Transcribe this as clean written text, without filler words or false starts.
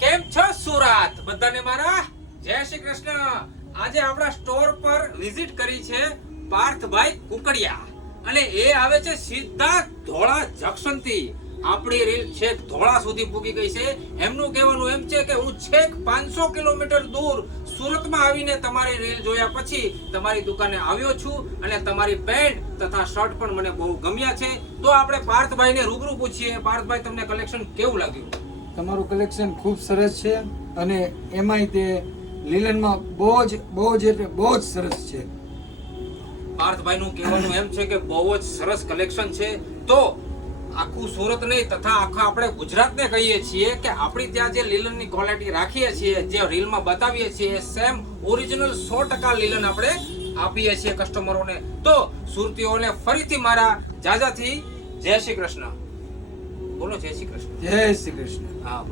કેમ છો સુરત? બધાને મારા જય શ્રી કૃષ્ણ. આજે આપણા સ્ટોર પર વિઝિટ કરી છે પાર્થભાઈ કુકડિયા અને એ આવે છે સીધા ધોળા જંકશન થી. આપણી રીલ છેક ધોળા સુધી પૂગી ગઈ છે. એમનું કહેવાનું એમ છે કે હું છેક 500 કિલોમીટર દૂર સુરતમાં આવીને તમારી રીલ જોયા પછી તમારી દુકાને આવ્યો છું અને તમારી પેન્ટ તથા શર્ટ પણ મને બહુ ગમ્યા છે. તો આપણે પાર્થભાઈને રૂબરૂ પૂછીએ. પાર્થભાઈ, તમને કલેક્શન કેવું લાગ્યું? તમારું કલેક્શન ખૂબ સરસ છે અને એમાંય તે લીલનમાં બહુ જ સરસ છે. પાર્થભાઈનું કહેવાનું એમ છે કે બહુ જ સરસ કલેક્શન છે. તો આખું સુરત નહીં તથા આખા આપણે ગુજરાતને કહીએ છીએ કે આપણી ત્યાં જે લીલનની ક્વોલિટી રાખીએ છીએ, જે રીલમાં બતાવીએ છીએ, સેમ ઓરિજિનલ 100% લીલન આપણે આપીએ છીએ કસ્ટમરોને. તો સુરતીઓને ફરીથી મારા જાજાથી જય શ્રી કૃષ્ણ. બોલો જય શ્રી કૃષ્ણ. જય શ્રી કૃષ્ણ. હા.